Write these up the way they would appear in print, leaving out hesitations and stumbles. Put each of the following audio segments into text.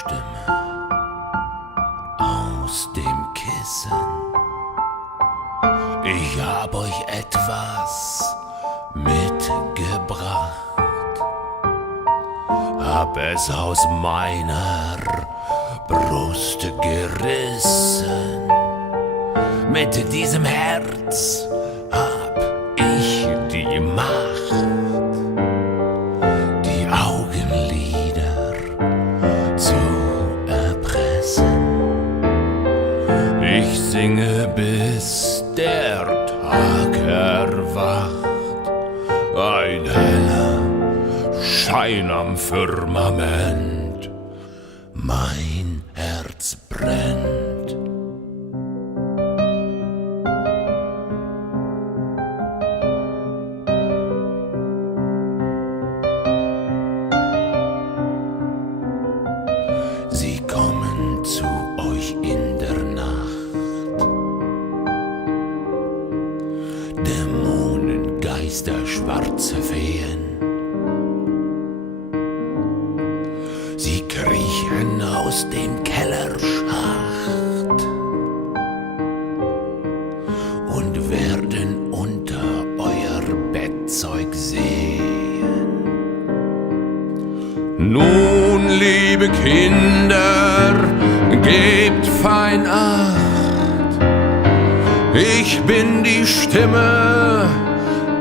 Stimme aus dem Kissen. Ich hab euch etwas mitgebracht, hab es aus meiner Brust gerissen. Mit diesem Herz hab ich die Macht, die Augenlider zu erpressen. Ich singe, bis der Tag erwacht, ein heller Schein am Firmament, mein Herz brennt. Sie kommen zu euch in der Nacht, Dämonen, Geister, schwarze Feen. Sie kriechen aus dem Kellerschacht und werden unter euer Bettzeug sehen. Nun, liebe Kinder, gebt fein Acht, ich bin die Stimme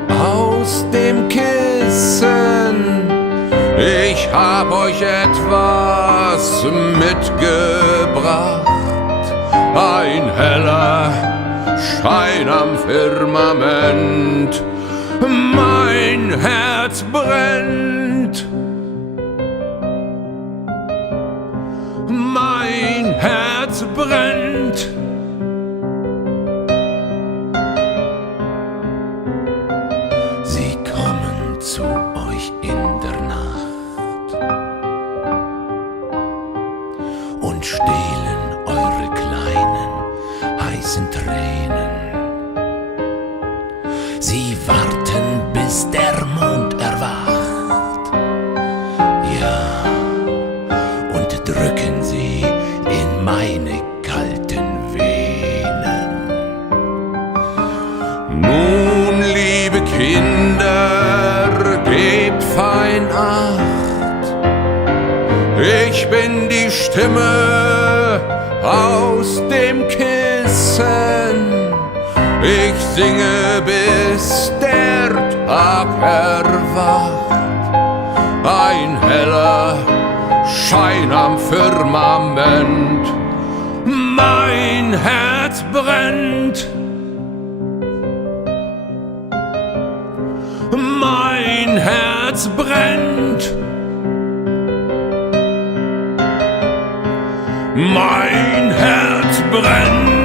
aus dem Kissen. Ich hab euch etwas mitgebracht, ein heller Schein am Firmament, mein Herz brennt. Mein Herz brennt. Sie kommen zu euch in der Nacht und stehlen eure kleinen, heißen Tränen. Sie warten, bis der Mond erwacht, ja, und drücken sie in meine kalten Venen. Nun, liebe Kinder, gebt fein Acht, ich bin die Stimme aus dem Kissen. Ich singe, bis der Tag erwacht, ein heller Schein am Firmament, mein Herz brennt. Mein Herz brennt. Mein Herz brennt.